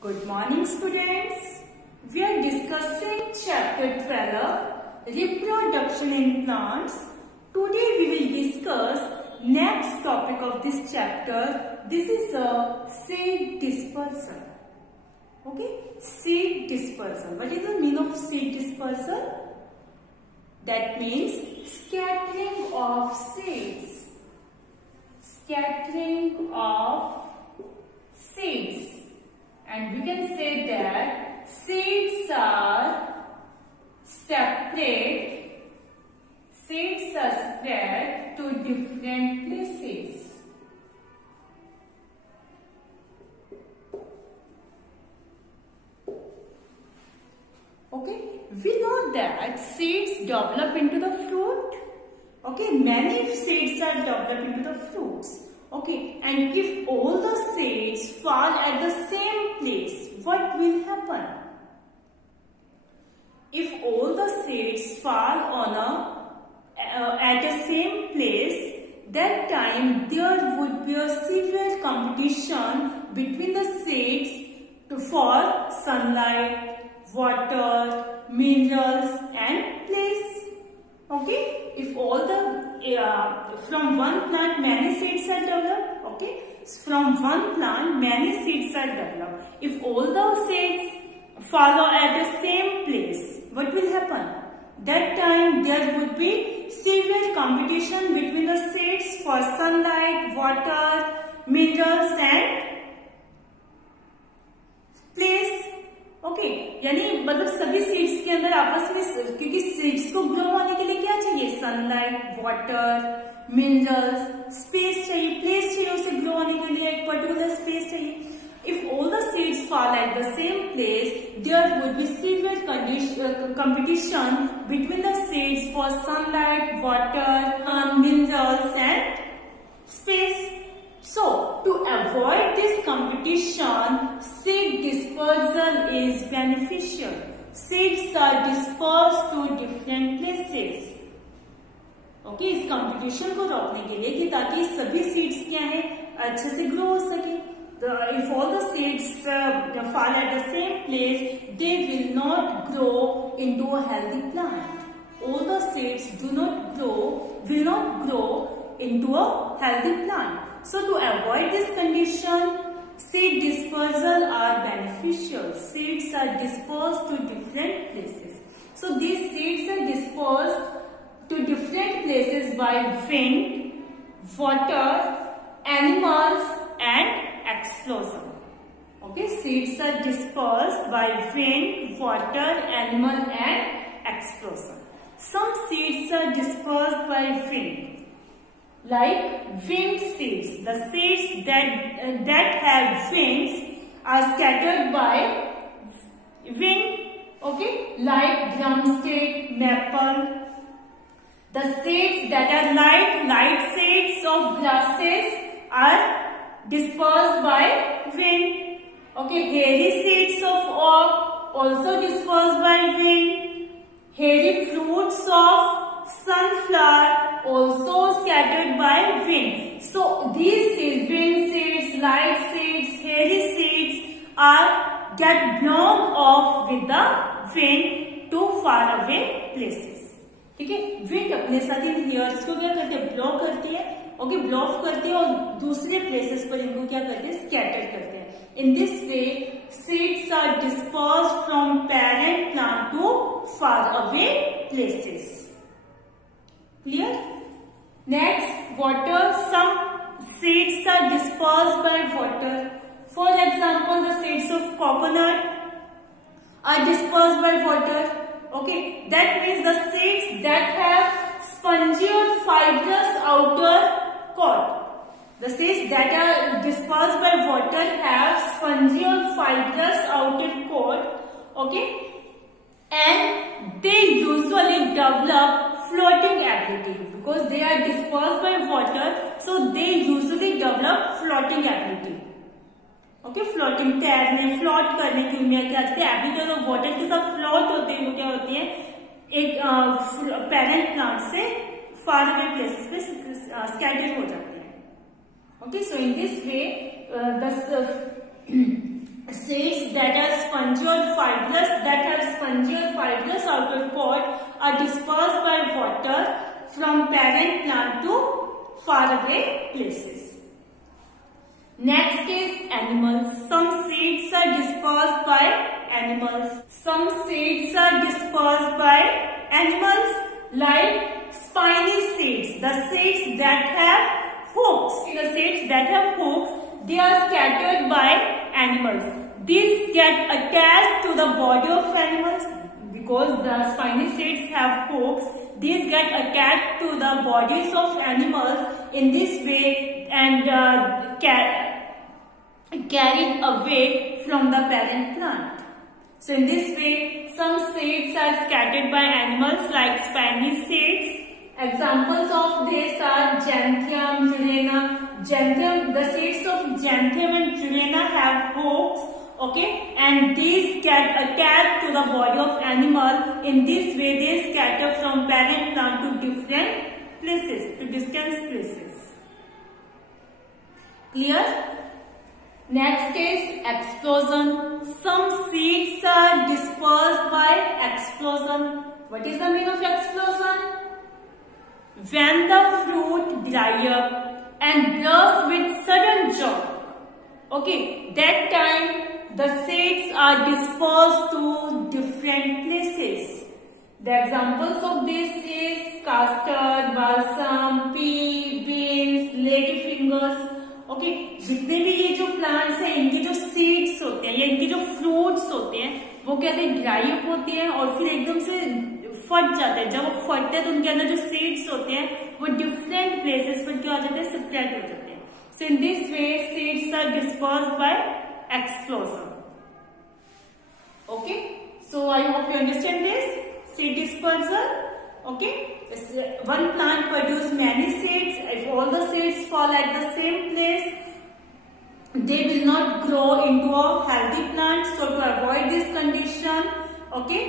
Good morning, students. We are discussing chapter 12, reproduction in plants. Today we will discuss next topic of this chapter. This is a seed dispersal. Okay, seed dispersal. What is the meaning of seed dispersal? That means scattering of seeds. Scattering of seeds. And we can say that seeds are separate. Seeds are spread to different places. Okay, we know that seeds develop into the fruit. Okay, many seeds are developed into the fruits. Okay, and if all the seeds fall at the same place, what will happen? If all the seeds fall on at the same place, that time there would be a severe competition between the seeds for sunlight, water, minerals and place. Okay, if all the from one plant many seeds are developed. Okay, from one plant many seeds are developed. If all the seeds follow at the same place, what will happen? That time there would be severe competition between the seeds for sunlight, water, minerals and place. Okay, यानी मतलब सभी seeds के अंदर आपस में, क्योंकि seeds को grow होने के लिए क्या चाहिए? सनलाइट, वाटर, मिनरल्स, स्पेस चाहिए, प्लेस चाहिए उसे ग्रो होने के लिए, एक पर्टिकुलर स्पेस चाहिए. If all the seeds fall at the same place, there would be severe competition between the seeds for sunlight, water, minerals and space. So, to avoid this competition, seed dispersal is beneficial. Seeds are dispersed to different places. Okay, इस competition को रोकने के लिए कि ताकि सभी seeds क्या है अच्छे से grow हो सके. If all the seeds fall at the same place, they will not grow into a healthy plant. All the seeds will not grow into a healthy plant. So to avoid this condition, seed dispersal are beneficial. Seeds are dispersed to different places. So these seeds are dispersed to different places by wind, water, animals and explosion. Okay, seeds are dispersed by wind, water, animal and explosion. Some seeds are dispersed by wind. Like wind seeds, the seeds that have wings are scattered by wind. Okay, like drumstick, maple. The seeds that are light seeds of grasses are dispersed by wind. Okay, hairy seeds of oak also dispersed by wind. Hairy fruits of sunflower also scattered by wind. So these seeds, wind seeds, light seeds, hairy seeds get blown off with the wind to far away places. ठीक है, wind अपने साथ इन hairs को क्या करती है? ब्लॉ करती है. ओके, ब्लॉ ऑफ करती है और दूसरे प्लेसेस पर इनको क्या करते हैं? स्कैटर करते हैं. In this way, seeds are dispersed from parent plant to far away places. Clear? Next, water. Some seeds are dispersed by water. For example, the seeds of coconut are dispersed by water. Okay, that means the seeds that have spongy or fibrous outer coat. The seeds that are dispersed by water have spongy or fibrous outer coat. Okay, and they usually develop floating ability because they are dispersed by water, so they usually develop floating ability. Okay, floating, तैरने, float करने की उनमें क्या होती है? Ability और water के साथ फ्लोट होते हैं. वो क्या होती है? एक पेरेंट प्लांट से फार अवे प्लेसेस पे स्कैटर हो जाते हैं. Okay, so in this way, the seeds fibrous that have spongy or fibrous outer cord are dispersed by water from parent plant to faraway places. Next is animals. Some seeds are dispersed by animals. Some seeds are dispersed by animals like spiny seeds. The seeds that have hooks. The seeds that have hooks, they are scattered by animals. These get attached to the body of animals because the spiny seeds have hooks. These get attached to the bodies of animals in this way and carried away from the parent plant. So in this way, some seeds are scattered by animals like spiny seeds. Examples of this are Gentium, Jurena. Gentium, the seeds of Gentium and Jurena have hooks, okay, and these get attached to the body of animal. In this way, they scatter from parent plant to different places, to distant places. Clear? Next is explosion. Some seeds are dispersed by explosion. What is the meaning of explosion? When the fruit dry up and burst with sudden shock, okay, that time the seeds are dispersed to different places. The examples of this is custard, balsam, pea, beans, ladyfingers. Okay, जितने भी ये जो plants हैं इनके जो seeds होते हैं या इनके जो फ्रूट्स होते हैं वो कहते हैं ड्राई अप होते हैं और फिर एकदम से फट जाते हैं. जब वो फटते हैं तो उनके अंदर जो सीड्स होते हैं वो डिफरेंट प्लेसेस पर क्या हो जाते हैं, स्प्रेड हो जाते हैं. So in this way seeds are dispersed by explosion. Okay, so I hope you understand this seed dispersal. Okay, one plant produces many seeds. If all the seeds fall at the same place, they will not grow into a healthy plant. So to avoid this condition, okay,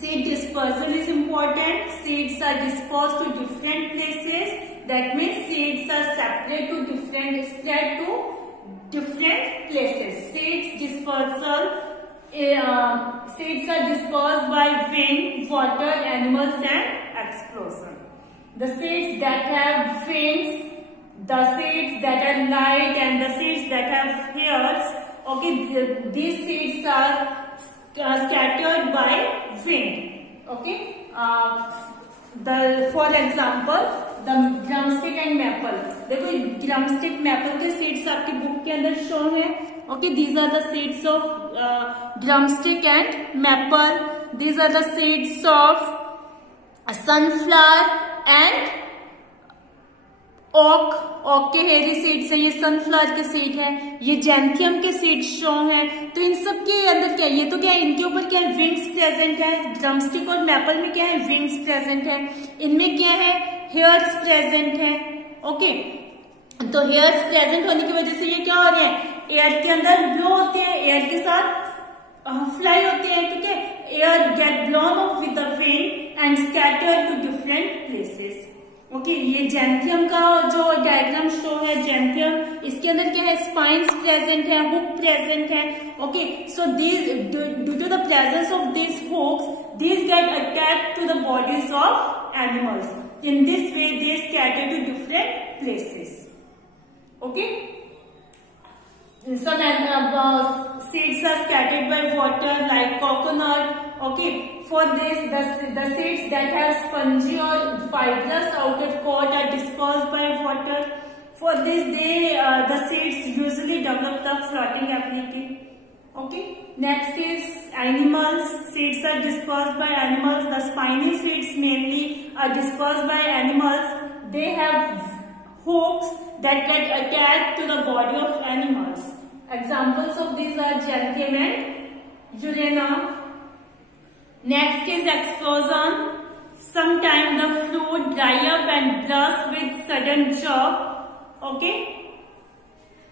seed dispersal is important. Seeds are dispersed to different places. That means seeds are separated to different, spread to different places. Seeds dispersal. Seeds are dispersed by wind, water, animals and explosion. The seeds that have wings, the seeds that are light and the seeds that have hairs, okay, these seeds are scattered by wind. Okay, for example, the drumstick and maple. देखो drumstick maple के seeds आपकी book के अंदर show है. Okay, these are the seeds of drumstick and maple. These are the seeds of sunflower and oak. oak के हेरी seeds हैं, ये sunflower के सीड हैं, ये gentium के सीड्स शो हैं. तो इन सब के अंदर क्या है, ये तो क्या है, इनके ऊपर क्या है, विंग्स प्रेजेंट है. ड्रमस्टिक और मैपल में क्या है, विंग्स प्रेजेंट है. इनमें क्या है, हेयर्स प्रेजेंट है. ओके, तो हेयर्स प्रेजेंट होने की वजह से ये क्या हो रहे हैं, एयर के अंदर ब्लो होते हैं, एयर के साथ फ्लाई होते हैं. ठीक है, air get blown off with the wind and scatter to different places. Okay, ये जेंथियम का जो डायग्राम शो है, जेंथियम, इसके अंदर क्या है, स्पाइन्स प्रेजेंट है, हुक प्रेजेंट है. Okay, so these due to the presence of this hooks, these get attached to the bodies of animals. In this way, they scatter to different places. Okay. Some seeds are scattered by water, like coconut. Okay. For this, the seeds that have spongy or fibrous outer cord are dispersed by water. For this, the seeds usually develop the floating ability. Okay. Next is animals. Seeds are dispersed by animals. The spiny seeds mainly are dispersed by animals. They have hooks that get attached to the body of animals. Examples of these are Gentium and Jurena. Next is explosion. Sometimes the fruit dry up and burst with sudden shock. Okay.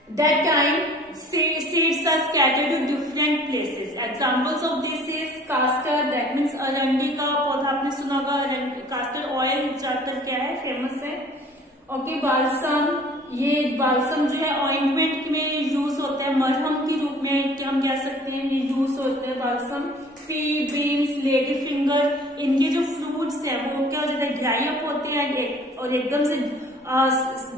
That time seeds are scattered to different places. Examples of this is castor, that means अरंडी का पौधा आपने सुना होगा. castor oil ज्यादातर क्या है, famous है. ओके, बालसम, ये बालसम जो है ऑइंटमेंट में यूज होता है, मरहम के रूप में हम कह सकते हैं ये यूज हो होते हैं balsam, P, beans, lady finger, इनके जो फ्रूट्स हैं वो क्या हो जाता है, ड्राई अप होते हैं और एकदम से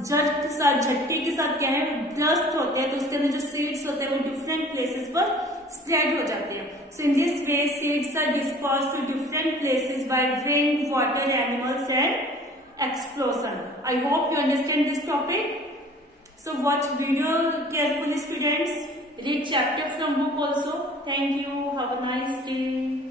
झटके के साथ क्या है, ब्रस्ट होते हैं, तो उसके अंदर जो सीड्स होते हैं वो डिफरेंट प्लेसेस पर स्प्रेड हो जाते हैं. So in this way seeds are dispersed to different places by wind, water, animals and explosion. I hope you understand this topic. So watch video carefully students. Read chapter from book also. Thank you. Have a nice day.